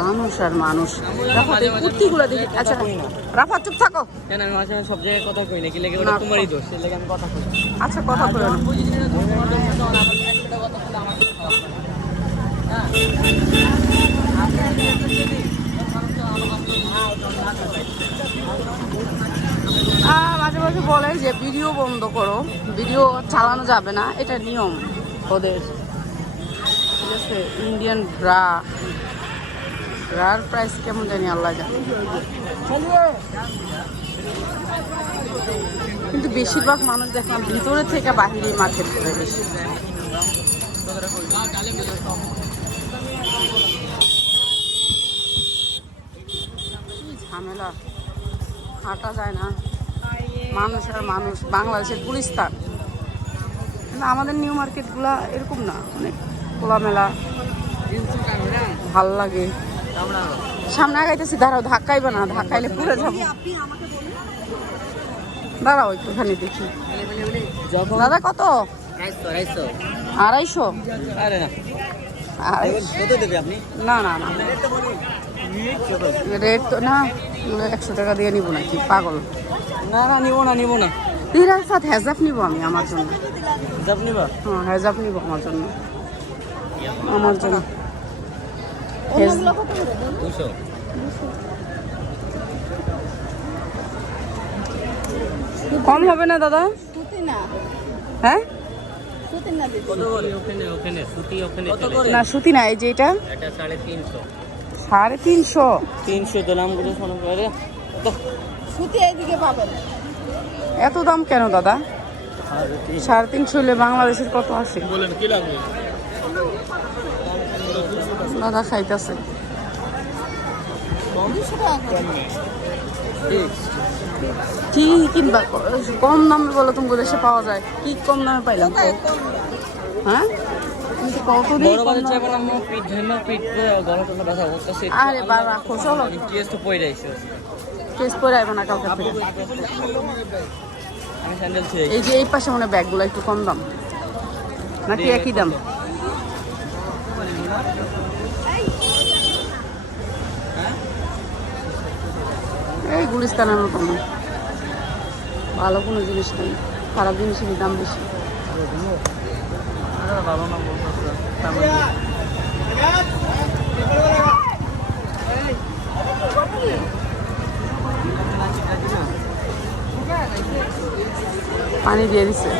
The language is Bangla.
মানুষ আর মানুষ। কুর্তিগুলো দেখি আচ্ছা রাফাত চুপ থাকো। কেন আমি মাঝে মাঝে সব জায়গায় কথা কই না কি লেগে ওটা তোমারই দোষ সেই লেগে আমি কথা কই আচ্ছা কথা বলো আহ, মাঝে মাঝে বলে যে ভিডিও বন্ধ করো। ভিডিও চালানো যাবে না এটা নিয়ম। ওদের। আছে ইন্ডিয়ান ব্রা ব্রার প্রাইস কেমন জানি আল্লাহ জানে। কিন্তু বেশিরভাগ মানুষ দেখলাম ভিতরে থেকে বাহিরে মার্কেট করে বেশি। ঝামেলা। হাঁটা যায় না। মানুষ আর মানুষ, বাংলাদেশের গুলিস্তান কিন্তু আমাদের নিউ মার্কেটগুলা এরকম না। অনেক খোলামেলা। ভালো লাগে। সামনে আগাইতেছি দাঁড়াও ধাক্কাইবে না ধাক্কাইলে পুরো যাব। দাঁড়াও একটুখানি দেখি। দাদা কত? আড়াইশো? না না না না। রেট তো না একশো টাকা দিয়ে নিব নাকি? পাগল। না না নিব না নিব না। সাথে নিব আমি আমার জন্য। যাব নিবা? হ্যাঁ হেজাব নিব আমার জন্য। আমার জন্য। কম হবে না দাদা? হ্যাঁ? কত করে? ওখানে ওখানে সুতি ওখানে না সুতি না এই যে এটা? সাড়ে তিনশো। তিনশো? তিনশো দিলামগুলো শোনো করে তো এত দাম কেন দাদা? সাড়ে তিনশো। হলে বাংলাদেশের কত আছে বলেন কি লাগবে? দাদা খাইতেছে কি কিনবা? কম দামে বলো তুমি দেশে পাওয়া যায়। কি কম দামে পাইলাম হ্যাঁ? আরে বা রাখো চলো টেস্ট পড়ে যাইছে কেস আইবো না কালকে ছিঁড়ে এই যে এই পাশে মনে ব্যাগগুলো একটু কম দাম। নাকি একই দাম? এই গুলিস্তানের মতন ভালো কোনো জিনিস নেই। খারাপ জিনিসের দাম বেশি। পানি দিয়ে দিছে।